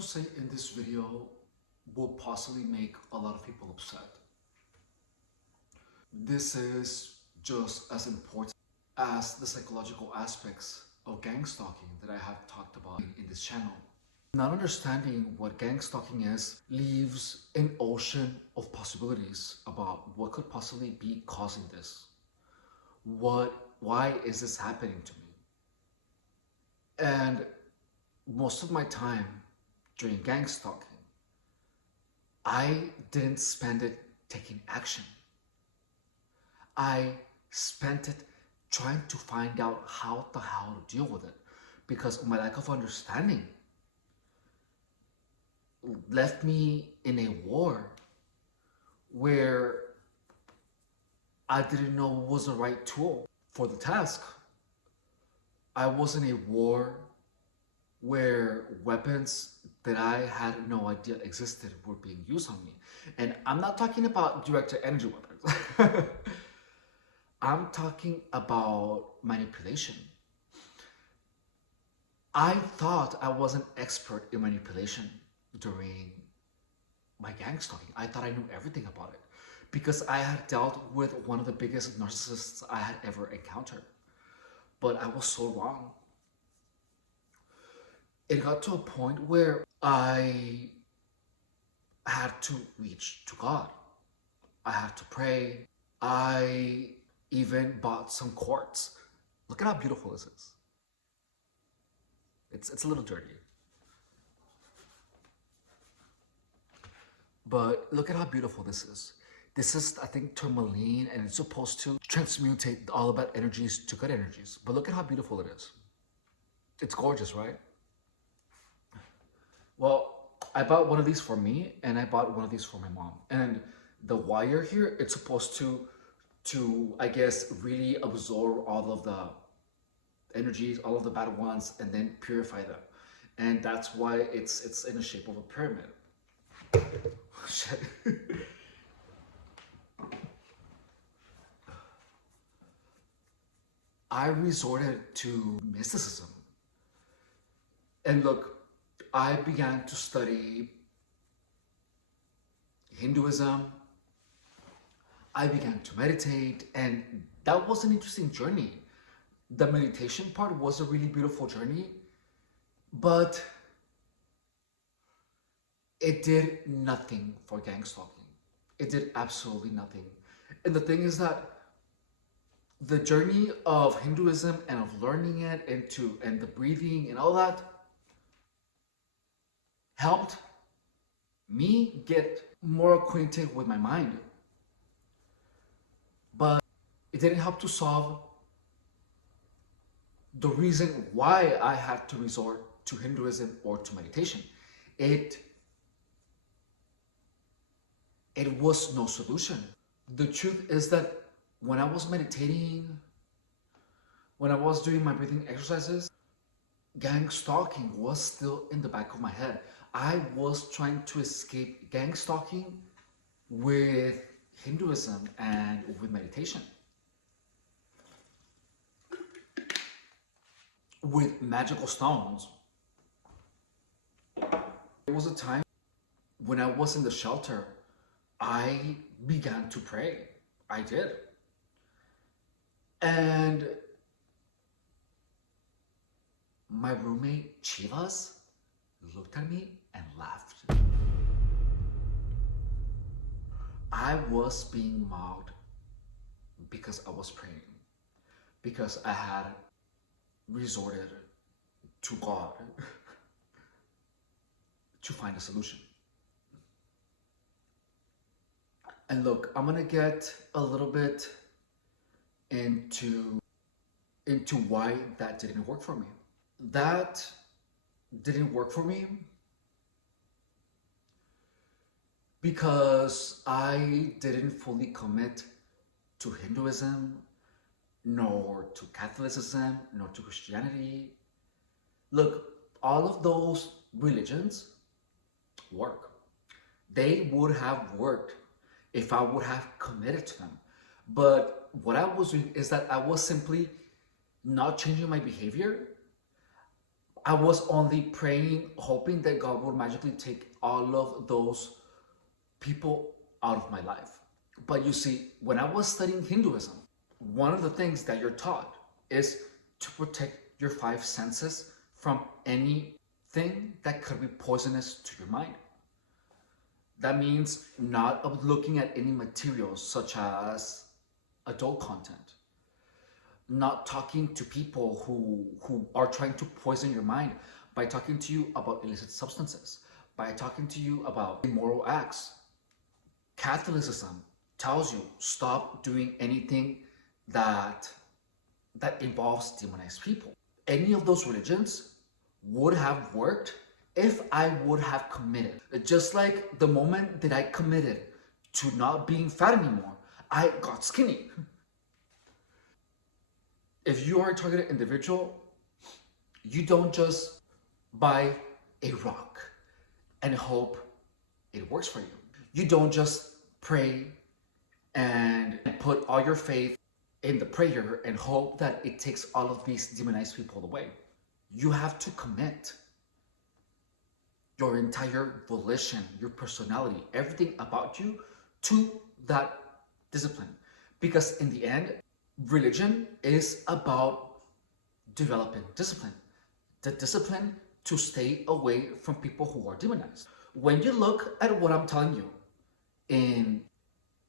to say in this video will possibly make a lot of people upset. This is just as important as the psychological aspects of gang stalking that I have talked about in this channel. Not understanding what gang stalking is leaves an ocean of possibilities about what could possibly be causing this. Why is this happening to me? And most of my time during gang stalking, I didn't spend it taking action. I spent it trying to find out how the hell to deal with it, because of my lack of understanding left me in a war where I didn't know what was the right tool for the task. I was in a war where weapons that I had no idea existed were being used on me. And I'm not talking about direct energy weapons. I'm talking about manipulation. I thought I was an expert in manipulation during my gang stalking. I thought I knew everything about it because I had dealt with one of the biggest narcissists I had ever encountered. But I was so wrong. It got to a point where I had to reach to God. I had to pray. I even bought some quartz. Look at how beautiful this is. It's a little dirty. But look at how beautiful this is. This is, I think, tourmaline, and it's supposed to transmutate all bad energies to good energies. But look at how beautiful it is. It's gorgeous, right? Well, I bought one of these for me, and I bought one of these for my mom. And the wire here, it's supposed to I guess, really absorb all of the energies, all of the bad ones, and then purify them. And that's why it's in the shape of a pyramid. Shit. I resorted to mysticism. And look, I began to study Hinduism. I began to meditate, and that was an interesting journey. The meditation part was a really beautiful journey, but it did nothing for gang stalking. It did absolutely nothing. And the thing is that the journey of Hinduism and of learning it and the breathing and all that helped me get more acquainted with my mind. But it didn't help to solve the reason why I had to resort to Hinduism or to meditation. It was no solution. The truth is that when I was meditating, when I was doing my breathing exercises, gang stalking was still in the back of my head. I was trying to escape gang stalking with Hinduism and with meditation. With magical stones. There was a time when I was in the shelter, I began to pray. I did. And my roommate, Chivas, looked at me and laughed. I was being mocked because I was praying, because I had resorted to God to find a solution. And look, I'm gonna get a little bit into why that didn't work for me. That didn't work for me because I didn't fully commit to Hinduism, nor to Catholicism, nor to Christianity. Look, all of those religions work. They would have worked if I would have committed to them. But what I was doing is that I was simply not changing my behavior. I was only praying, hoping that God would magically take all of those people out of my life. But you see, when I was studying Hinduism, one of the things that you're taught is to protect your five senses from anything that could be poisonous to your mind. That means not looking at any materials such as adult content, not talking to people who are trying to poison your mind by talking to you about illicit substances, by talking to you about immoral acts. Catholicism tells you stop doing anything that involves demonized people. Any of those religions would have worked if I would have committed. Just like the moment that I committed to not being fat anymore, I got skinny. If you are a targeted individual, you don't just buy a rock and hope it works for you. You don't just pray and put all your faith in the prayer and hope that it takes all of these demonized people away. You have to commit your entire volition, your personality, everything about you to that discipline. Because in the end, religion is about developing discipline. The discipline to stay away from people who are demonized. When you look at what I'm telling you in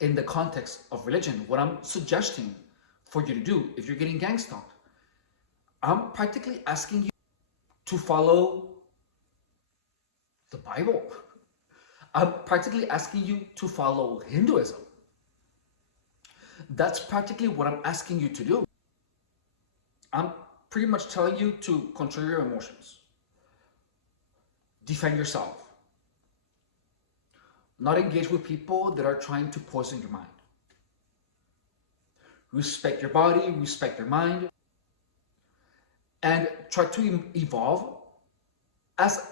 the context of religion, what I'm suggesting for you to do if you're getting gang stalked, I'm practically asking you to follow the Bible. I'm practically asking you to follow Hinduism. That's practically what I'm asking you to do. I'm pretty much telling you to control your emotions, defend yourself, not engage with people that are trying to poison your mind. Respect your body, respect your mind, and try to evolve as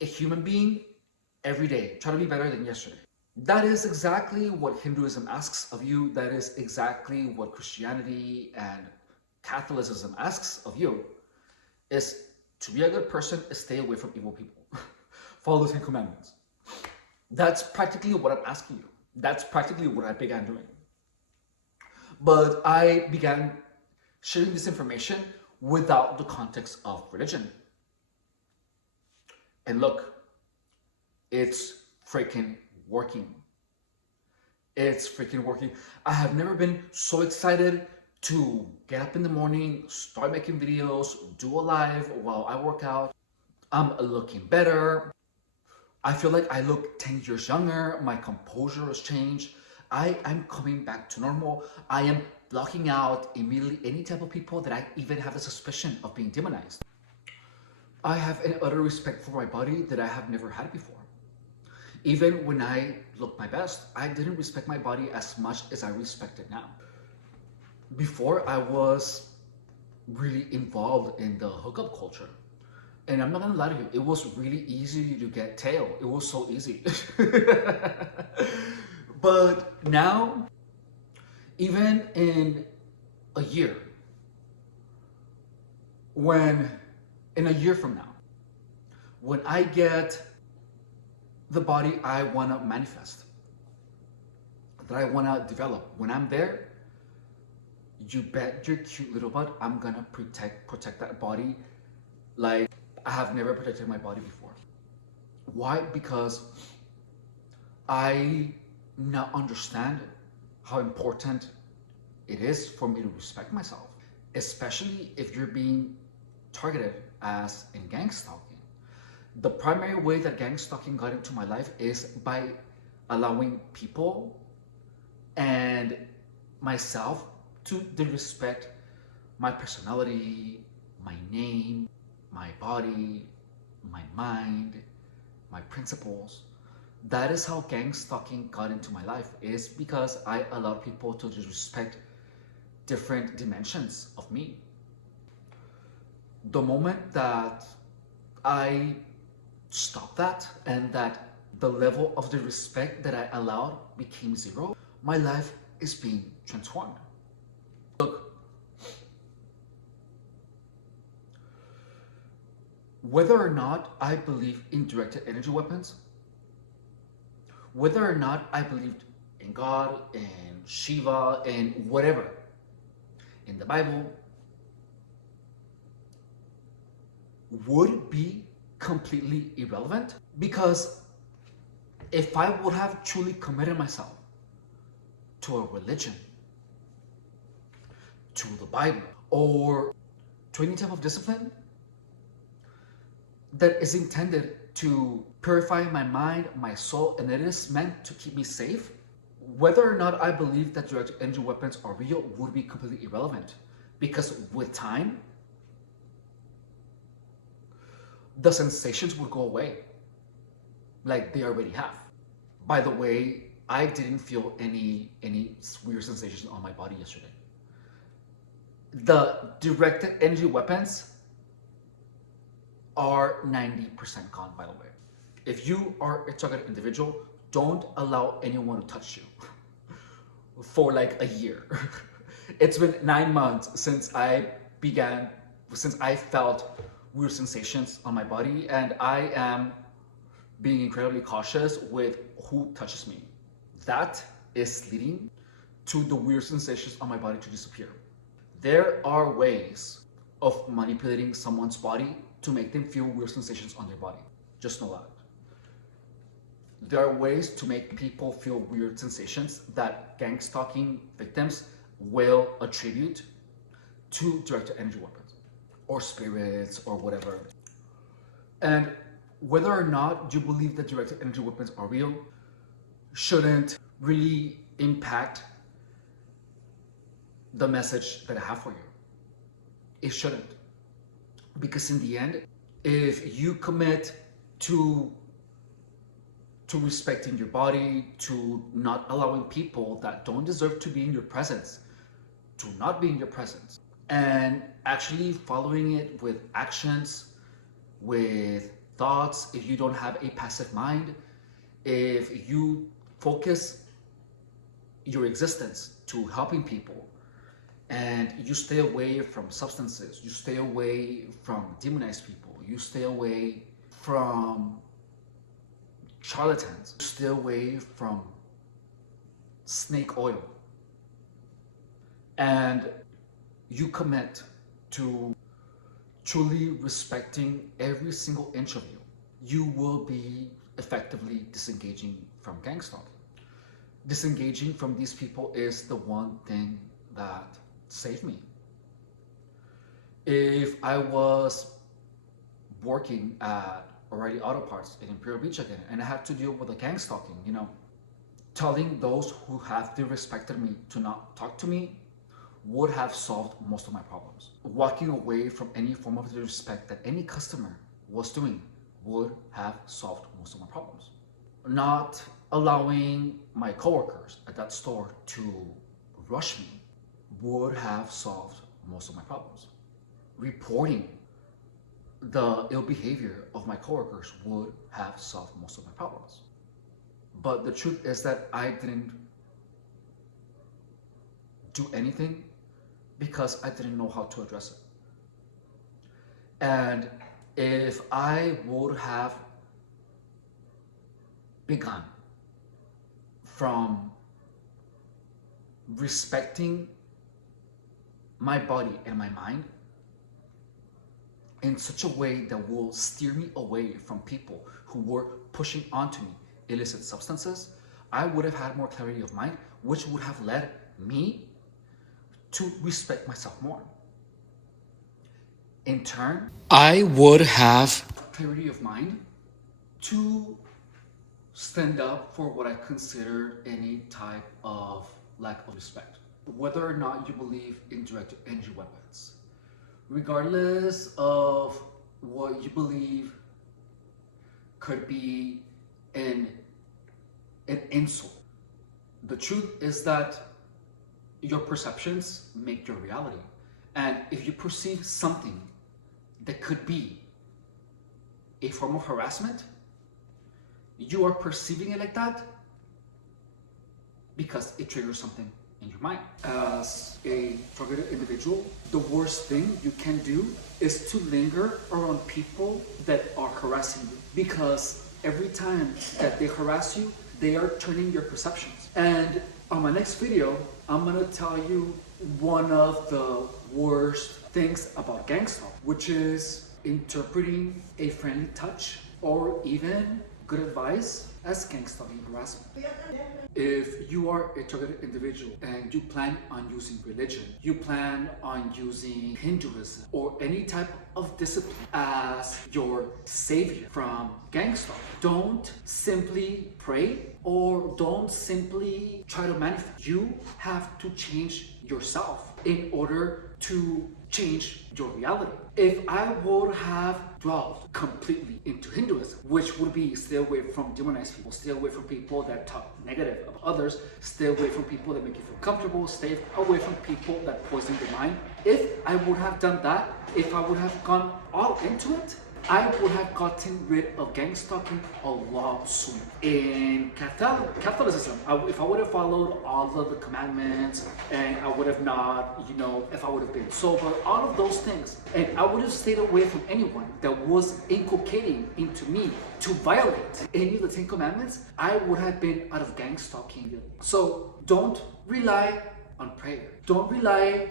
a human being every day. Try to be better than yesterday. That is exactly what Hinduism asks of you. That is exactly what Christianity and Catholicism asks of you, is to be a good person, is stay away from evil people. Follow the 10 commandments. That's practically what I'm asking you. That's practically what I began doing. But I began sharing this information without the context of religion. And look, it's freaking working. It's freaking working. I have never been so excited to get up in the morning, start making videos, do a live while I work out. I'm looking better. I feel like I look 10 years younger. My composure has changed. I am coming back to normal. I am blocking out immediately any type of people that I even have a suspicion of being demonized. I have an utter respect for my body that I have never had before. Even when I looked my best, I didn't respect my body as much as I respect it now. Before, I was really involved in the hookup culture. And I'm not gonna lie to you, it was really easy to get tail. It was so easy. But now, even in a year, in a year from now, when I get the body I wanna manifest, that I wanna develop, when I'm there, you bet your cute little butt I'm gonna protect that body like I have never protected my body before. Why? Because I now understand how important it is for me to respect myself, especially if you're being targeted as in gang stalking. The primary way that gang stalking got into my life is by allowing people and myself to disrespect my personality, my name, my body, my mind, my principles. That is how gang stalking got into my life, is because I allowed people to disrespect different dimensions of me. The moment that I stopped that and that the level of the respect that I allowed became zero, my life is being transformed. Look, whether or not I believe in directed energy weapons, whether or not I believed in God, in Shiva, in whatever, in the Bible, would be completely irrelevant, because if I would have truly committed myself to a religion, to the Bible, or to any type of discipline that is intended to purify my mind, my soul, and it is meant to keep me safe, whether or not I believe that directed energy weapons are real would be completely irrelevant, because with time, the sensations would go away, like they already have. By the way, I didn't feel any weird sensations on my body yesterday. The directed energy weapons are 90% gone, by the way. If you are a targeted individual, don't allow anyone to touch you for like a year. It's been 9 months since I felt weird sensations on my body, and I am being incredibly cautious with who touches me. That is leading to the weird sensations on my body to disappear. There are ways of manipulating someone's body to make them feel weird sensations on their body. Just know that. There are ways to make people feel weird sensations that gang-stalking victims will attribute to directed energy weapons or spirits or whatever. And whether or not you believe that directed energy weapons are real shouldn't really impact the message that I have for you. It shouldn't. Because in the end, if you commit to respecting your body, to not allowing people that don't deserve to be in your presence to not be in your presence, and actually following it with actions, with thoughts, if you don't have a passive mind, if you focus your existence to helping people, and you stay away from substances, you stay away from demonized people, you stay away from charlatans, you stay away from snake oil, and you commit to truly respecting every single inch of you, you will be effectively disengaging from gangstalking. Disengaging from these people is the one thing that saved me. If I was working at O'Reilly Auto Parts in Imperial Beach again, and I had to deal with a gangstalking, telling those who have disrespected me to not talk to me would have solved most of my problems. Walking away from any form of disrespect that any customer was doing would have solved most of my problems. Not allowing my coworkers at that store to rush me would have solved most of my problems. Reporting the ill behavior of my coworkers would have solved most of my problems. But the truth is that I didn't do anything because I didn't know how to address it. And if I would have begun from respecting my body and my mind in such a way that will steer me away from people who were pushing onto me illicit substances, I would have had more clarity of mind, which would have led me to respect myself more. In turn, I would have clarity of mind to stand up for what I consider any type of lack of respect. Whether or not you believe in directed energy weapons, regardless of what you believe could be an insult, the truth is that your perceptions make your reality. And if you perceive something that could be a form of harassment, you are perceiving it like that because it triggers something in your mind. As a targeted individual, the worst thing you can do is to linger around people that are harassing you, because every time that they harass you, they are turning your perceptions. And on my next video, I'm gonna tell you one of the worst things about gangstalking, which is interpreting a friendly touch or even good advice as gangstalking harassment. If you are a targeted individual and you plan on using religion, you plan on using Hinduism or any type of discipline as your savior from gangstalking, don't simply pray or don't simply try to manifest. You have to change yourself in order to change your reality. If I would have dwelled completely into Hinduism, which would be stay away from demonized people, stay away from people that talk negative about others, stay away from people that make you feel comfortable, stay away from people that poison your mind. If I would have done that, if I would have gone all into it, I would have gotten rid of gangstalking a lot sooner. In Catholicism, if I would have followed all of the commandments, and I would have not, if I would have been sober, all of those things, and I would have stayed away from anyone that was inculcating into me to violate any of the 10 commandments, I would have been out of gangstalking. So don't rely on prayer. Don't rely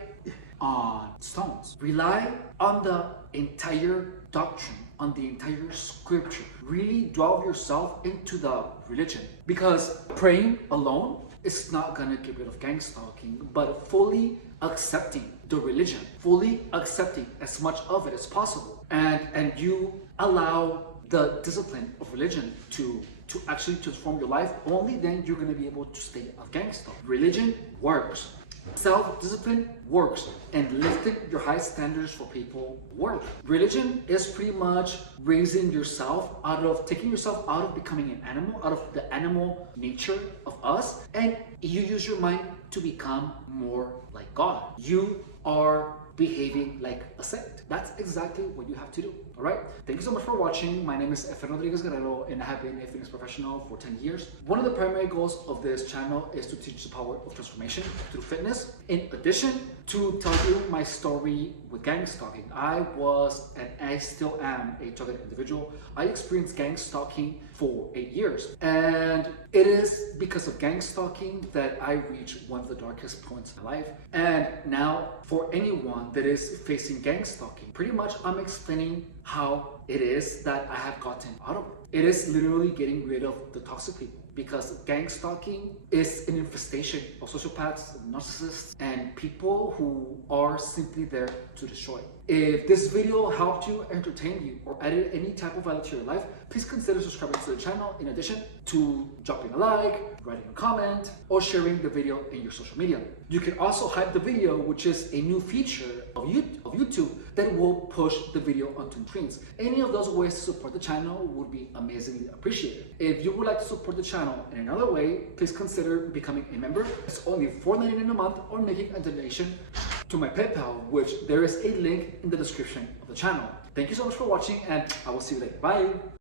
on stones. Rely on the entire doctrine, on the entire scripture. Really delve yourself into the religion, because praying alone is not gonna get rid of gangstalking, but fully accepting the religion, fully accepting as much of it as possible, and you allow the discipline of religion to actually transform your life, only then you're gonna be able to stay out of gangstalking. Religion works. Self-discipline works, and lifting your high standards for people work. Religion is pretty much raising yourself taking yourself out of becoming an animal, out of the animal nature of us, and you use your mind to become more like God. You are behaving like a saint. That's exactly what you have to do. All right. Thank you so much for watching. My name is EFREN RODRIGUEZ, and I have been a fitness professional for 10 years. One of the primary goals of this channel is to teach the power of transformation through fitness. In addition to tell you my story with gangstalking, I was and I still am a targeted individual. I experienced gangstalking for 8 years, and it is because of gangstalking that I reached one of the darkest points in my life. And now, for anyone that is facing gangstalking, pretty much I'm explaining how it is that I have gotten out of it. It is literally getting rid of the toxic people, because gangstalking is an infestation of sociopaths, narcissists, and people who are simply there to destroy. If this video helped you, entertained you, or added any type of value to your life, please consider subscribing to the channel, in addition to dropping a like, writing a comment, or sharing the video in your social media. You can also hype the video, which is a new feature of YouTube that will push the video onto screens. Any of those ways to support the channel would be amazingly appreciated. If you would like to support the channel in another way, please consider becoming a member. It's only $4.99 a month, or making a donation to my PayPal, which there is a link in the description of the channel. Thank you so much for watching, and I will see you later. Bye!